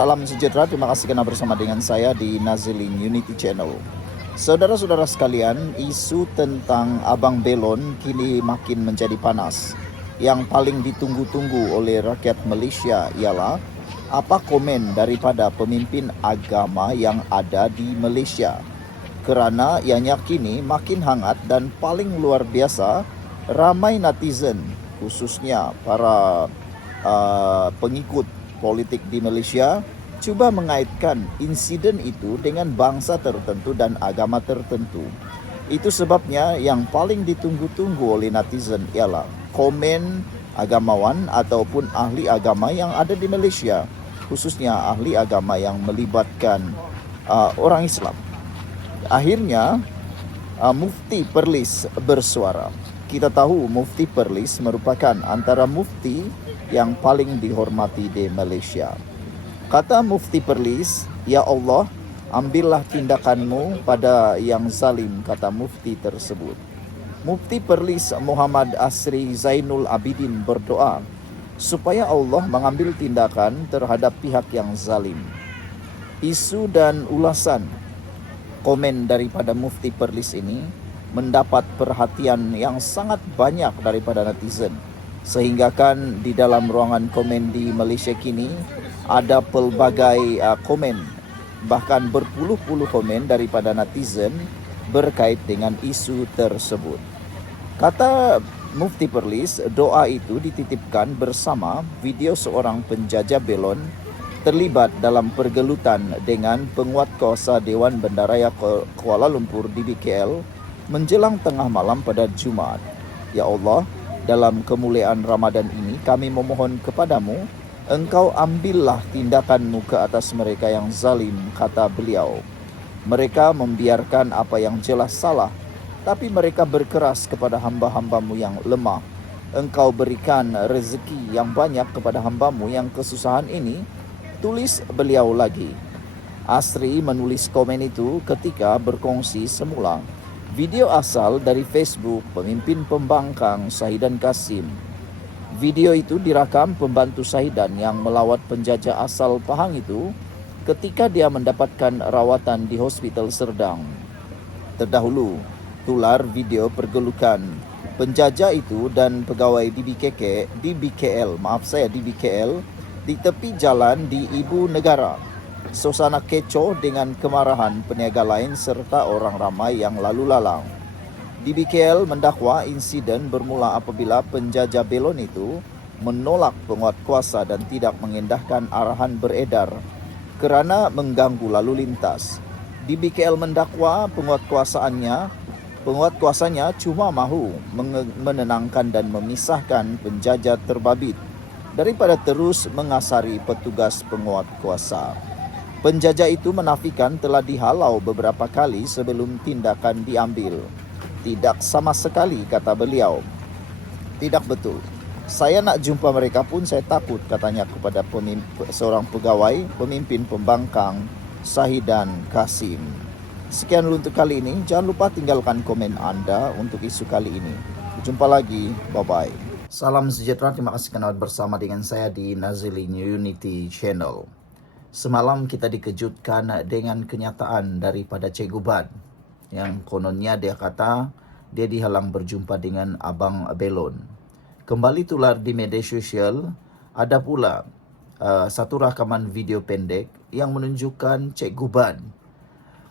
Salam sejahtera, terima kasih karena bersama dengan saya di Nazilin Unity Channel. Saudara-saudara sekalian, isu tentang Abang Belon kini makin menjadi panas. Yang paling ditunggu-tunggu oleh rakyat Malaysia ialah apa komen daripada pemimpin agama yang ada di Malaysia. Kerana ianya kini makin hangat dan paling luar biasa, ramai netizen khususnya para pengikut politik di Malaysia cuba mengaitkan insiden itu dengan bangsa tertentu dan agama tertentu. Itu sebabnya yang paling ditunggu-tunggu oleh netizen ialah komen agamawan ataupun ahli agama yang ada di Malaysia, khususnya ahli agama yang melibatkan orang Islam. Akhirnya Mufti Perlis bersuara. Kita tahu Mufti Perlis merupakan antara mufti yang paling dihormati di Malaysia. Kata Mufti Perlis, "Ya Allah, ambillah tindakanmu pada yang zalim," kata mufti tersebut. Mufti Perlis Muhammad Asri Zainul Abidin berdoa supaya Allah mengambil tindakan terhadap pihak yang zalim. Isu dan ulasan komen daripada Mufti Perlis ini mendapat perhatian yang sangat banyak daripada netizen. Sehingga kan di dalam ruangan komen di Malaysia kini ada pelbagai komen, bahkan berpuluh-puluh komen daripada netizen berkait dengan isu tersebut. Kata Mufti Perlis, doa itu dititipkan bersama video seorang penjajah belon terlibat dalam pergelutan dengan penguatkuasa Dewan Bandaraya Kuala Lumpur DBKL menjelang tengah malam pada Jumaat. Ya Allah, dalam kemuliaan Ramadan ini kami memohon kepadamu, Engkau ambillah tindakanmu ke atas mereka yang zalim, kata beliau. Mereka membiarkan apa yang jelas salah, tapi mereka berkeras kepada hamba-hambamu yang lemah. Engkau berikan rezeki yang banyak kepada hambamu yang kesusahan ini, tulis beliau lagi. Asri menulis komen itu ketika berkongsi semula video asal dari Facebook pemimpin pembangkang Sahidan Kasim. Video itu dirakam pembantu Sahidan yang melawat penjajah asal Pahang itu ketika dia mendapatkan rawatan di Hospital Serdang. Terdahulu, tular video pergelukan penjajah itu dan pegawai DBKL di tepi jalan di Ibu Negara. Suasana kecoh dengan kemarahan peniaga lain serta orang ramai yang lalu lalang. DBKL mendakwa insiden bermula apabila penjajah belon itu menolak penguatkuasa dan tidak mengendahkan arahan beredar kerana mengganggu lalu lintas. DBKL mendakwa penguatkuasanya cuma mahu menenangkan dan memisahkan penjajah terbabit daripada terus mengasari petugas penguatkuasa. Penjajah itu menafikan telah dihalau beberapa kali sebelum tindakan diambil. Tidak sama sekali, kata beliau. Tidak betul. Saya nak jumpa mereka pun saya takut, katanya kepada seorang pegawai pemimpin pembangkang Sahidan Kasim. Sekian dulu untuk kali ini. Jangan lupa tinggalkan komen anda untuk isu kali ini. Jumpa lagi. Bye-bye. Salam sejahtera. Terima kasih kerana bersama dengan saya di Nazilin Unity Channel. Semalam kita dikejutkan dengan kenyataan daripada Cikgu Bad yang kononnya dia kata dia dihalang berjumpa dengan Abang Belon. Kembali tular di media sosial, ada pula satu rakaman video pendek yang menunjukkan Cikgu Bad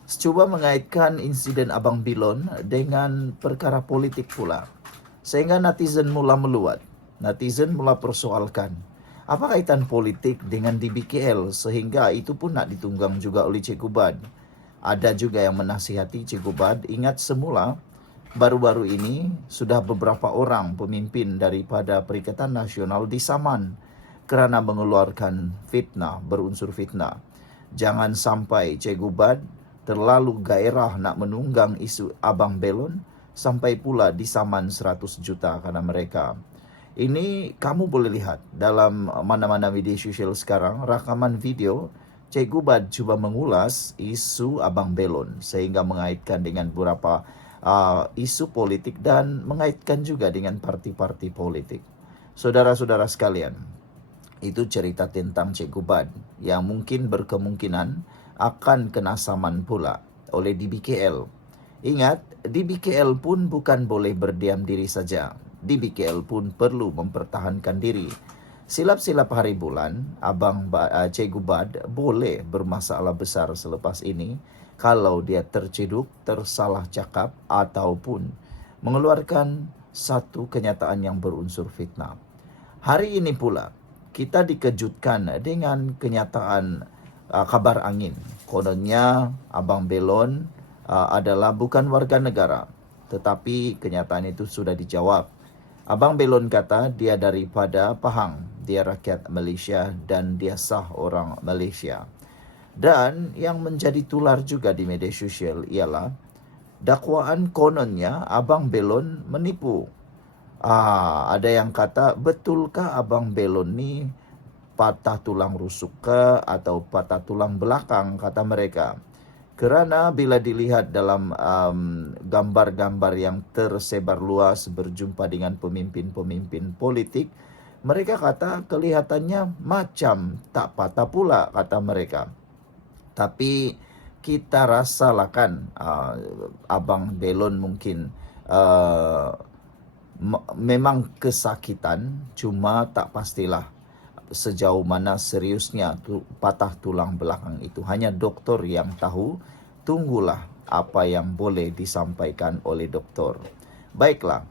cuba mengaitkan insiden Abang Belon dengan perkara politik pula. Sehingga netizen mula meluat. Netizen mula persoalkan, apa kaitan politik dengan DBKL sehingga itu pun nak ditunggang juga oleh Cikgu Bad. Ada juga yang menasihati Cikgu Bad, ingat semula baru-baru ini sudah beberapa orang pemimpin daripada Perikatan Nasional disaman kerana mengeluarkan fitnah, berunsur fitnah. Jangan sampai Cikgu Bad terlalu gairah nak menunggang isu Abang Belon sampai pula disaman 100 juta kerana mereka. Ini kamu boleh lihat dalam mana-mana media sosial sekarang, rakaman video Cikgu Bad cuba mengulas isu Abang Belon sehingga mengaitkan dengan beberapa isu politik dan mengaitkan juga dengan parti-parti politik. Saudara-saudara sekalian, Itu cerita tentang Cikgu Bad yang mungkin berkemungkinan akan kena saman pula oleh DBKL. Ingat, DBKL pun bukan boleh berdiam diri saja. DBKL pun perlu mempertahankan diri. Silap-silap hari bulan, Cikgu Bad boleh bermasalah besar selepas ini kalau dia terciduk, tersalah cakap ataupun mengeluarkan satu kenyataan yang berunsur fitnah. Hari ini pula, kita dikejutkan dengan kenyataan kabar angin. Kononnya Abang Belon adalah bukan warga negara, tetapi kenyataan itu sudah dijawab. Abang Belon kata dia daripada Pahang, dia rakyat Malaysia dan dia sah orang Malaysia. Dan yang menjadi tular juga di media sosial ialah dakwaan kononnya Abang Belon menipu. Ada yang kata, betulkah Abang Belon ni patah tulang rusuk ke atau patah tulang belakang, kata mereka. Kerana bila dilihat dalam gambar-gambar yang tersebar luas berjumpa dengan pemimpin-pemimpin politik, mereka kata kelihatannya macam tak patah pula, kata mereka. Tapi kita rasalah kan Abang Belon mungkin memang kesakitan, cuma tak pastilah sejauh mana seriusnya patah tulang belakang itu. Hanya doktor yang tahu. Tunggulah apa yang boleh disampaikan oleh doktor. Baiklah,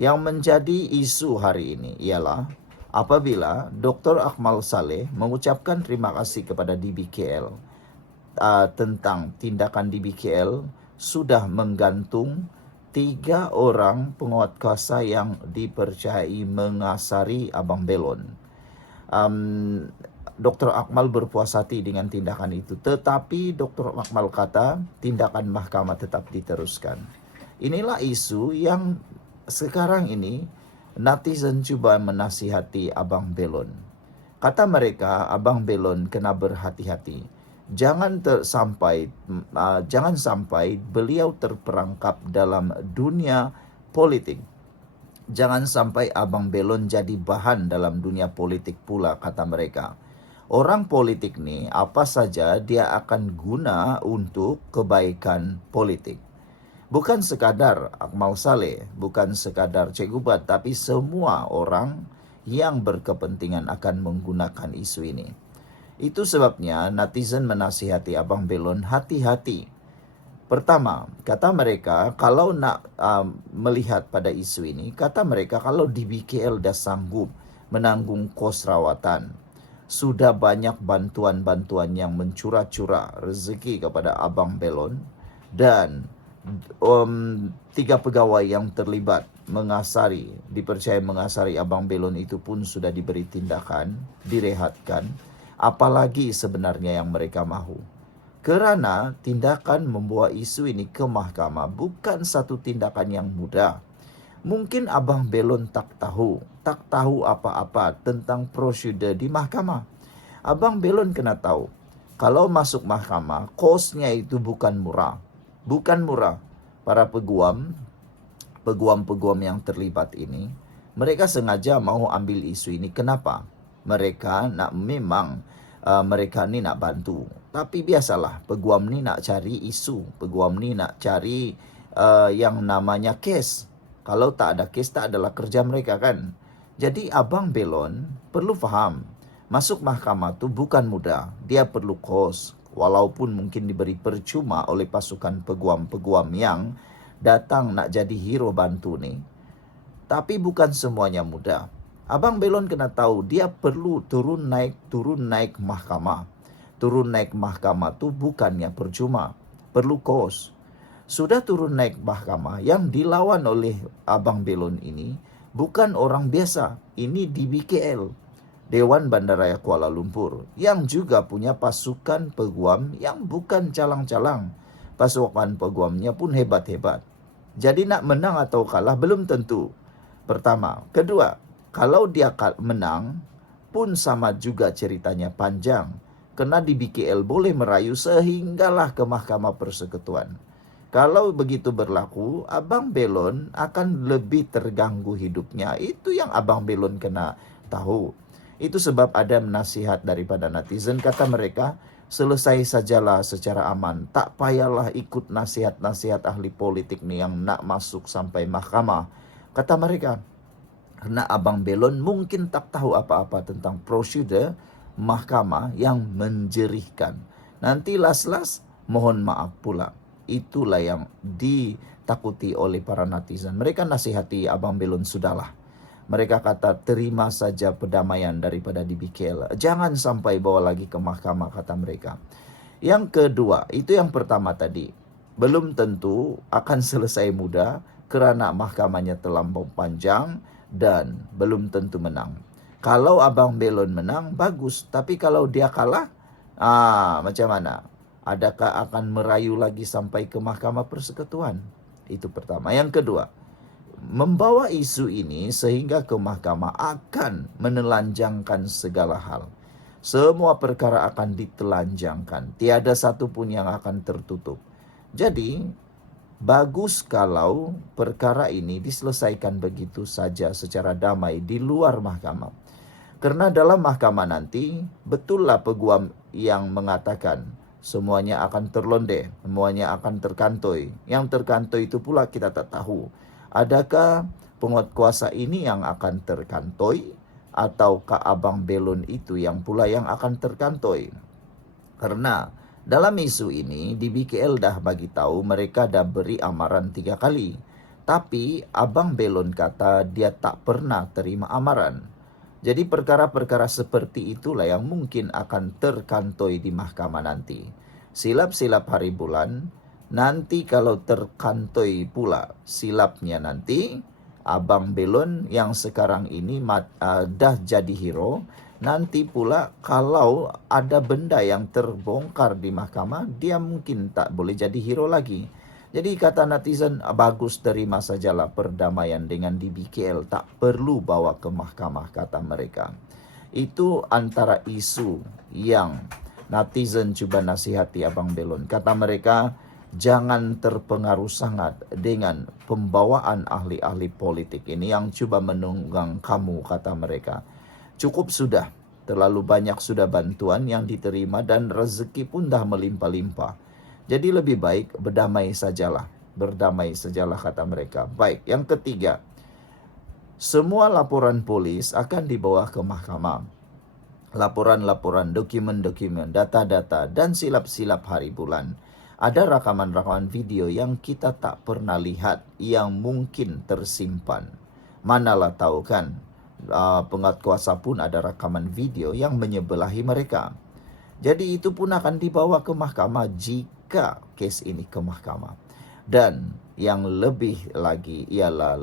yang menjadi isu hari ini ialah apabila Dr. Akmal Saleh mengucapkan terima kasih kepada DBKL tentang tindakan DBKL sudah menggantung 3 orang penguatkuasa yang dipercayai mengasari Abang Belon. Dr. Akmal berpuas hati dengan tindakan itu, tetapi Dr. Akmal kata tindakan mahkamah tetap diteruskan. Inilah isu yang sekarang ini netizen cuba menasihati Abang Belon. Kata mereka, Abang Belon kena berhati-hati. Jangan sampai beliau terperangkap dalam dunia politik. Jangan sampai Abang Belon jadi bahan dalam dunia politik pula, kata mereka. Orang politik ni apa saja dia akan guna untuk kebaikan politik. Bukan sekadar Akmal Saleh, bukan sekadar Cikgu Bad, tapi semua orang yang berkepentingan akan menggunakan isu ini. Itu sebabnya netizen menasihati Abang Belon hati-hati. Pertama, kata mereka kalau nak melihat pada isu ini, kata mereka kalau DBKL dah sanggup menanggung kos rawatan, sudah banyak bantuan-bantuan yang mencurah-curah rezeki kepada Abang Belon, dan 3 pegawai yang terlibat dipercayai mengasari Abang Belon itu pun sudah diberi tindakan, direhatkan. Apalagi sebenarnya yang mereka mahu. Kerana tindakan membawa isu ini ke mahkamah bukan satu tindakan yang mudah. Mungkin Abang Belon tak tahu apa-apa tentang prosedur di mahkamah. Abang Belon kena tahu, kalau masuk mahkamah, kosnya itu bukan murah. Bukan murah. Para peguam yang terlibat ini, mereka sengaja mahu ambil isu ini. Kenapa? Mereka ni nak bantu. Tapi biasalah, peguam ni nak cari isu. Peguam ni nak cari yang namanya kes. Kalau tak ada kes, tak adalah kerja mereka kan. Jadi Abang Belon perlu faham, masuk mahkamah tu bukan mudah. Dia perlu kos. Walaupun mungkin diberi percuma oleh pasukan peguam-peguam yang datang nak jadi hero bantu ni. Tapi bukan semuanya mudah. Abang Belon kena tahu dia perlu turun naik mahkamah. Turun naik mahkamah tu bukannya percuma, perlu kos. Sudah turun naik mahkamah, yang dilawan oleh Abang Belon ini bukan orang biasa. Ini DBKL, Dewan Bandaraya Kuala Lumpur, yang juga punya pasukan peguam yang bukan calang-calang. Pasukan peguamnya pun hebat-hebat. Jadi nak menang atau kalah belum tentu. Pertama. Kedua, kalau dia menang pun sama juga ceritanya panjang. Kena DBKL boleh merayu sehinggalah ke Mahkamah Persekutuan. Kalau begitu berlaku, Abang Belon akan lebih terganggu hidupnya. Itu yang Abang Belon kena tahu. Itu sebab ada nasihat daripada netizen, kata mereka, selesai sajalah secara aman. Tak payahlah ikut nasihat-nasihat ahli politik nih yang nak masuk sampai mahkamah. Kata mereka, karena Abang Belon mungkin tak tahu apa-apa tentang prosedur mahkamah yang menjerihkan. Nanti las-las mohon maaf pula. Itulah yang ditakuti oleh para netizen. Mereka nasihati Abang Belon, sudahlah. Mereka kata terima saja perdamaian daripada DBKL. Jangan sampai bawa lagi ke mahkamah, kata mereka. Yang kedua, itu yang pertama tadi. Belum tentu akan selesai mudah kerana mahkamahnya terlampau panjang dan belum tentu menang. Kalau Abang Belon menang, bagus. Tapi kalau dia kalah, macam mana? Adakah akan merayu lagi sampai ke Mahkamah Persekutuan? Itu pertama. Yang kedua, membawa isu ini sehingga ke mahkamah akan menelanjangkan segala hal. Semua perkara akan ditelanjangkan. Tiada satu pun yang akan tertutup. Jadi, bagus kalau perkara ini diselesaikan begitu saja secara damai di luar mahkamah. Karena dalam mahkamah nanti, betullah peguam yang mengatakan semuanya akan terlonde, semuanya akan terkantoi. Yang terkantoi itu pula kita tak tahu. Adakah penguatkuasa ini yang akan terkantoi ataukah Abang Belon itu yang pula yang akan terkantoi? Karena dalam isu ini DBKL dah bagi tahu mereka dah beri amaran 3 kali. Tapi Abang Belon kata dia tak pernah terima amaran. Jadi perkara-perkara seperti itulah yang mungkin akan terkantoi di mahkamah nanti. Silap-silap hari bulan. Nanti kalau terkantoi pula silapnya nanti, Abang Belon yang sekarang ini dah jadi hero. Nanti pula kalau ada benda yang terbongkar di mahkamah, dia mungkin tak boleh jadi hero lagi. Jadi kata netizen, bagus terima sajalah perdamaian dengan DBKL. Tak perlu bawa ke mahkamah, kata mereka. Itu antara isu yang netizen cuba nasihati Abang Belon. Kata mereka, jangan terpengaruh sangat dengan pembawaan ahli-ahli politik ini yang cuba menunggang kamu, kata mereka. Cukup sudah, terlalu banyak sudah bantuan yang diterima dan rezeki pun dah melimpah-limpah. Jadi lebih baik berdamai sajalah, kata mereka. Baik, yang ketiga, semua laporan polis akan dibawa ke mahkamah. Laporan-laporan, dokumen-dokumen, data-data dan silap-silap hari bulan. Ada rakaman-rakaman video yang kita tak pernah lihat yang mungkin tersimpan. Manalah tahu kan, penguatkuasa pun ada rakaman video yang menyebelahi mereka. Jadi itu pun akan dibawa ke mahkamah jika kes ini ke mahkamah. Dan yang lebih lagi ialah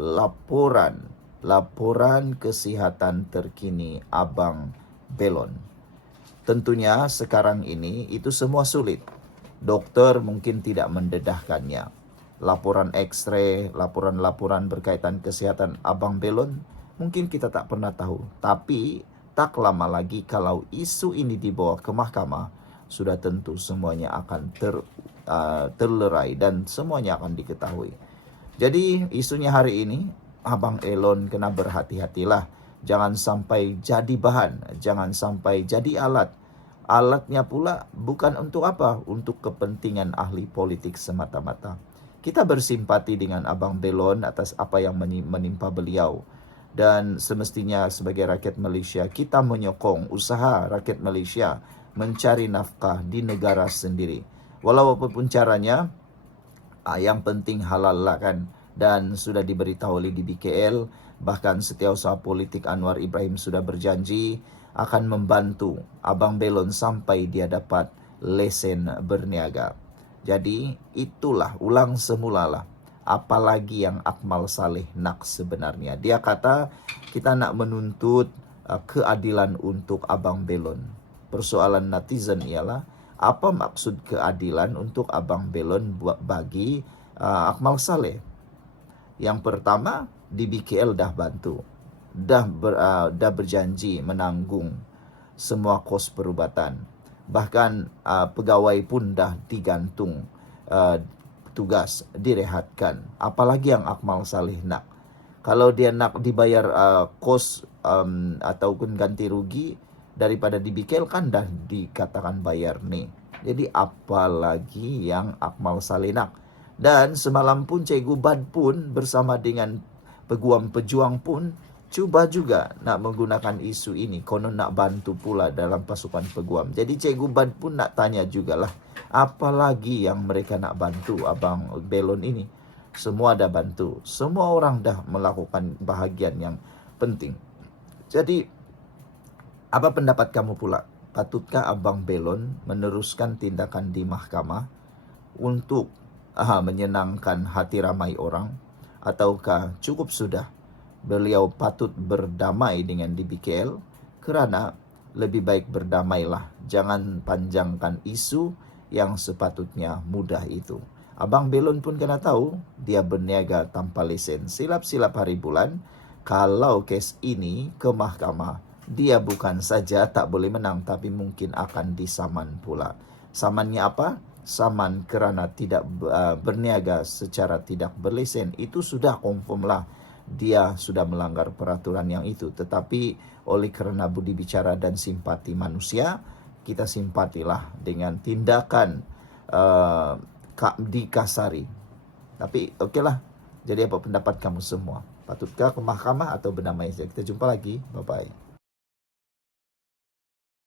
laporan kesihatan terkini Abang Belon. Tentunya sekarang ini itu semua sulit. Dokter mungkin tidak mendedahkannya. Laporan X-ray, laporan-laporan berkaitan kesihatan Abang Belon, mungkin kita tak pernah tahu. Tapi tak lama lagi kalau isu ini dibawa ke mahkamah, sudah tentu semuanya akan terlerai dan semuanya akan diketahui. Jadi isunya hari ini, Abang Belon kena berhati-hatilah. Jangan sampai jadi bahan, jangan sampai jadi alat. Alatnya pula bukan untuk apa? Untuk kepentingan ahli politik semata-mata. Kita bersimpati dengan Abang Belon atas apa yang menimpa beliau. Dan semestinya sebagai rakyat Malaysia, kita menyokong usaha rakyat Malaysia mencari nafkah di negara sendiri. Walau apapun caranya, yang penting halal lah kan. Dan sudah diberitahu oleh DBKL, bahkan Setiausaha Politik Anwar Ibrahim sudah berjanji akan membantu Abang Belon sampai dia dapat lesen berniaga. Jadi itulah, ulang semulalah. Apalagi yang Akmal Saleh nak sebenarnya. Dia kata kita nak menuntut keadilan untuk Abang Belon. Persoalan netizen ialah apa maksud keadilan untuk Abang Belon bagi Akmal Saleh. Yang pertama, DBKL dah bantu. Dah berjanji menanggung semua kos perubatan. Bahkan pegawai pun dah digantung tugas, direhatkan. Apalagi yang Akmal Saleh nak. Kalau dia nak dibayar kos ataupun ganti rugi daripada dibikel kan dah dikatakan bayar nih. Jadi apalagi yang Akmal Salinak. Dan semalam pun Cikgu Bad pun bersama dengan peguam pejuang pun cuba juga nak menggunakan isu ini. Konon nak bantu pula dalam pasukan peguam. Jadi Cikgu Bad pun nak tanya jugalah, apalagi yang mereka nak bantu Abang Belon ini. Semua dah bantu. Semua orang dah melakukan bahagian yang penting. Jadi, apa pendapat kamu pula? Patutkah Abang Belon meneruskan tindakan di mahkamah untuk menyenangkan hati ramai orang? Ataukah cukup sudah beliau patut berdamai dengan DBKL? Kerana lebih baik berdamailah. Jangan panjangkan isu yang sepatutnya mudah itu. Abang Belon pun kena tahu, dia berniaga tanpa lesen. Silap-silap hari bulan, kalau kes ini ke mahkamah, dia bukan saja tak boleh menang, tapi mungkin akan disaman pula. Samannya apa? Saman kerana tidak berniaga secara tidak berlesen. Itu sudah confirm lah, dia sudah melanggar peraturan yang itu. Tetapi oleh kerana budi bicara dan simpati manusia, kita simpatilah dengan tindakan dikasari. Tapi okeylah. Jadi apa pendapat kamu semua? Patutkah ke mahkamah atau berdamai saja? Kita jumpa lagi. Bye-bye.